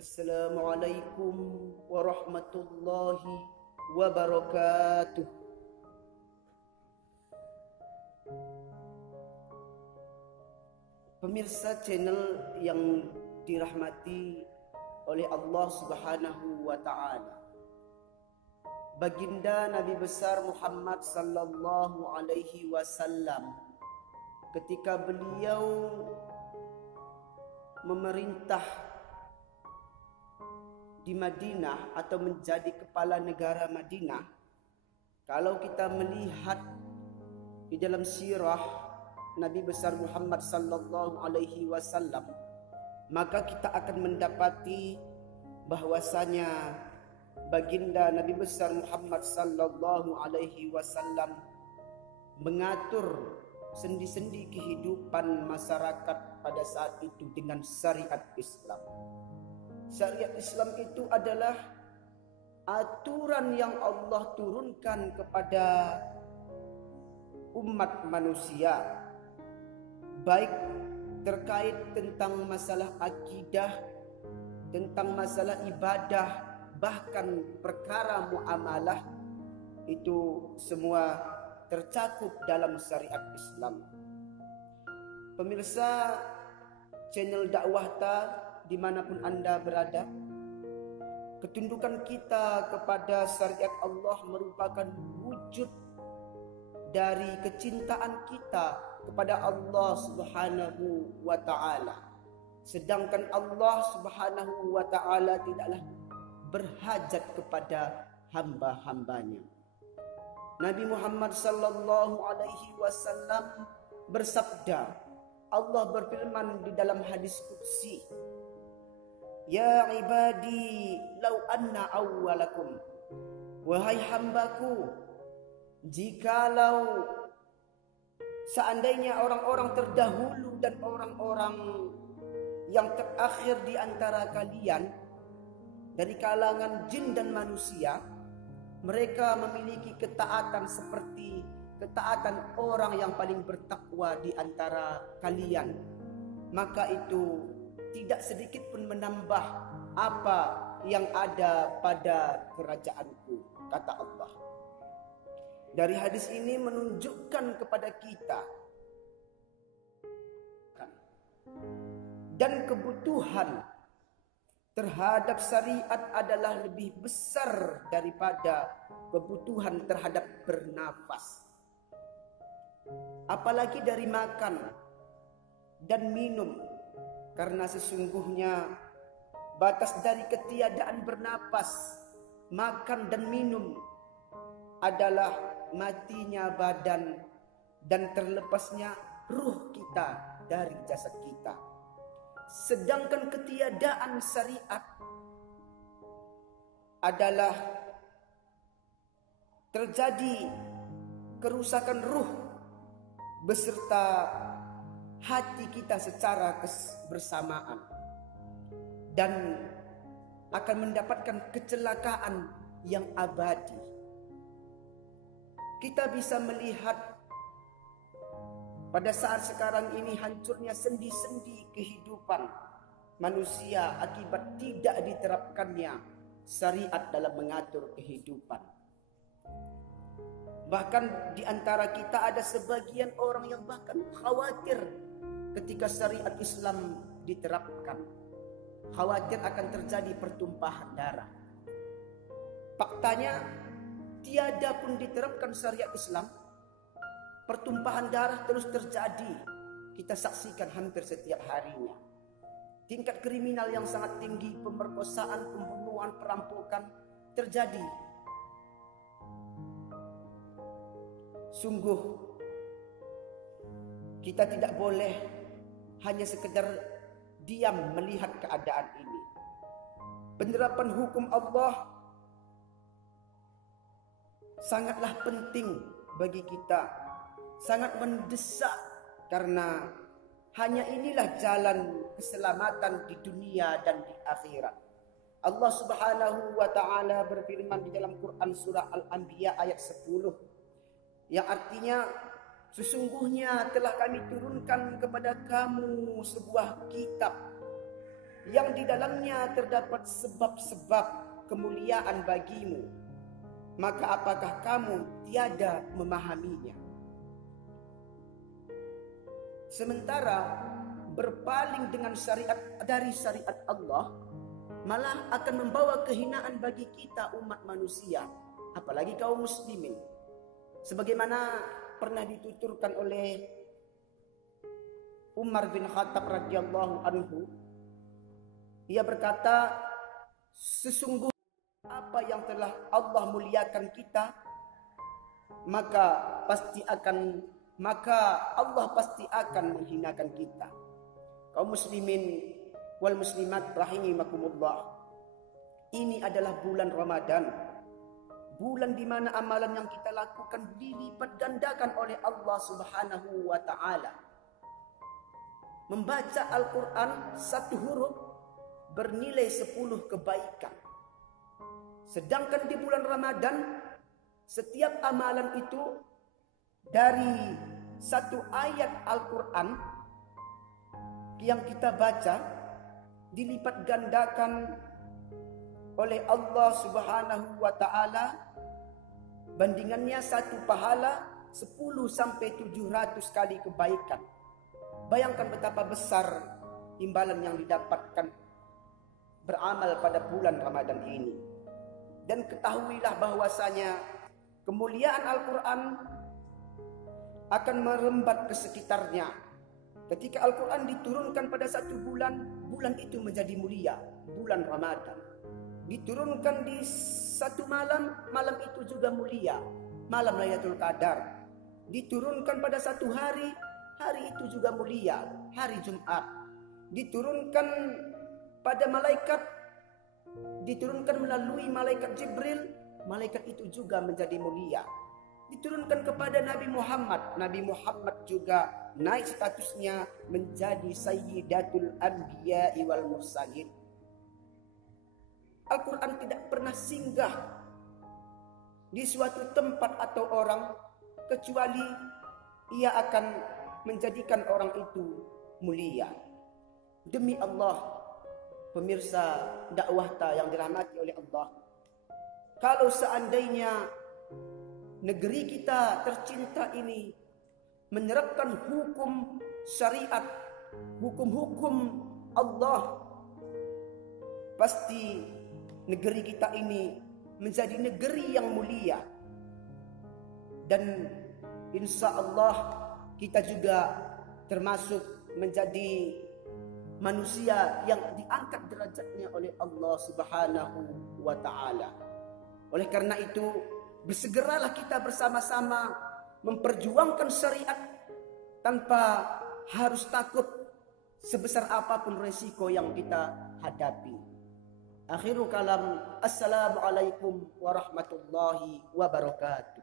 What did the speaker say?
Assalamualaikum warahmatullahi wabarakatuh. Pemirsa channel yang dirahmati oleh Allah Subhanahu wa taala. Baginda Nabi besar Muhammad sallallahu alaihi wasallam ketika beliau memerintah di Madinah atau menjadi kepala negara Madinah, kalau kita melihat di dalam sirah Nabi besar Muhammad sallallahu alaihi wasallam, maka kita akan mendapati bahwasanya baginda Nabi besar Muhammad sallallahu alaihi wasallam mengatur sendi-sendi kehidupan masyarakat pada saat itu dengan syariat Islam. Syariat Islam itu adalah aturan yang Allah turunkan kepada umat manusia, baik terkait tentang masalah akidah, tentang masalah ibadah, bahkan perkara muamalah, itu semua tercakup dalam syariat Islam. Pemirsa channel dakwah dimanapun Anda berada, ketundukan kita kepada syariat Allah merupakan wujud dari kecintaan kita kepada Allah Subhanahu wa ta'ala. Sedangkan Allah Subhanahu wa ta'ala tidaklah berhajat kepada hamba-hambanya. Nabi Muhammad sallallahu alaihi wasallam bersabda, Allah berfirman di dalam hadis qudsi, Ya ibadi law anna awwalakum, wahai hambaku, jikalau seandainya orang-orang terdahulu dan orang-orang yang terakhir di antara kalian dari kalangan jin dan manusia, mereka memiliki ketaatan seperti ketaatan orang yang paling bertakwa di antara kalian, maka itu tidak sedikit pun menambah apa yang ada pada kerajaanku, kata Allah. Dari hadis ini menunjukkan kepada kita dan kebutuhan terhadap syariat adalah lebih besar daripada kebutuhan terhadap bernafas. Apalagi dari makan dan minum, karena sesungguhnya batas dari ketiadaan bernapas, makan dan minum adalah matinya badan dan terlepasnya ruh kita dari jasad kita. Sedangkan ketiadaan syariat adalah terjadi kerusakan ruh beserta hati kita secara bersamaan, dan akan mendapatkan kecelakaan yang abadi. Kita bisa melihat pada saat sekarang ini hancurnya sendi-sendi kehidupan manusia akibat tidak diterapkannya syariat dalam mengatur kehidupan. Bahkan di antara kita ada sebagian orang yang bahkan khawatir ketika syariat Islam diterapkan. Khawatir akan terjadi pertumpahan darah. Faktanya tiada pun diterapkan syariat Islam, pertumpahan darah terus terjadi. Kita saksikan hampir setiap harinya. Tingkat kriminal yang sangat tinggi, pemerkosaan, pembunuhan, perampokan terjadi. Sungguh kita tidak boleh hanya sekedar diam melihat keadaan ini. Penerapan hukum Allah sangatlah penting bagi kita, sangat mendesak, karena hanya inilah jalan keselamatan di dunia dan di akhirat. Allah Subhanahu wa ta'ala berfirman di dalam Quran surah Al-Anbiya ayat 10, yang artinya, sesungguhnya telah kami turunkan kepada kamu sebuah kitab yang di dalamnya terdapat sebab-sebab kemuliaan bagimu, maka apakah kamu tiada memahaminya? Sementara berpaling dengan syariat dari syariat Allah malah akan membawa kehinaan bagi kita umat manusia, apalagi kaum muslimin. Sebagaimana pernah dituturkan oleh Umar bin Khattab radhiyallahu anhu, ia berkata, sesungguhnya apa yang telah Allah muliakan kita, maka Allah pasti akan menghinakan kita. Kaum muslimin wal muslimat rahimakumullah, ini adalah bulan Ramadan, bulan di mana amalan yang kita lakukan dilipat gandakan oleh Allah Subhanahu wa taala. Membaca Al-Qur'an satu huruf bernilai 10 kebaikan. Sedangkan di bulan Ramadan setiap amalan itu dari satu ayat Al-Quran yang kita baca dilipat gandakan oleh Allah Subhanahu wa taala, bandingannya satu pahala 10 sampai 700 kali kebaikan. Bayangkan betapa besar imbalan yang didapatkan beramal pada bulan Ramadan ini. Dan ketahuilah bahwasanya kemuliaan Al-Quran akan merembat ke sekitarnya. Ketika Al-Quran diturunkan pada satu bulan, bulan itu menjadi mulia, bulan Ramadan. Diturunkan di satu malam, malam itu juga mulia, malam Lailatul Qadar. Diturunkan pada satu hari, hari itu juga mulia, hari Jumat. Diturunkan pada malaikat, diturunkan melalui malaikat Jibril, malaikat itu juga menjadi mulia. Diturunkan kepada Nabi Muhammad juga naik statusnya menjadi Sayyidatul Anbiya wal Mursalin. Al-Quran tidak pernah singgah di suatu tempat atau orang kecuali ia akan menjadikan orang itu mulia. Demi Allah, pemirsa dakwah yang dirahmati oleh Allah, kalau seandainya negeri kita tercinta ini menerapkan hukum syariat, hukum-hukum Allah, pasti negeri kita ini menjadi negeri yang mulia. Dan insya Allah kita juga termasuk menjadi manusia yang diangkat derajatnya oleh Allah Subhanahu wa taala. Oleh karena itu, bersegeralah kita bersama-sama memperjuangkan syariat tanpa harus takut sebesar apapun resiko yang kita hadapi. Akhirul kalam, assalamualaikum warahmatullahi wabarakatuh.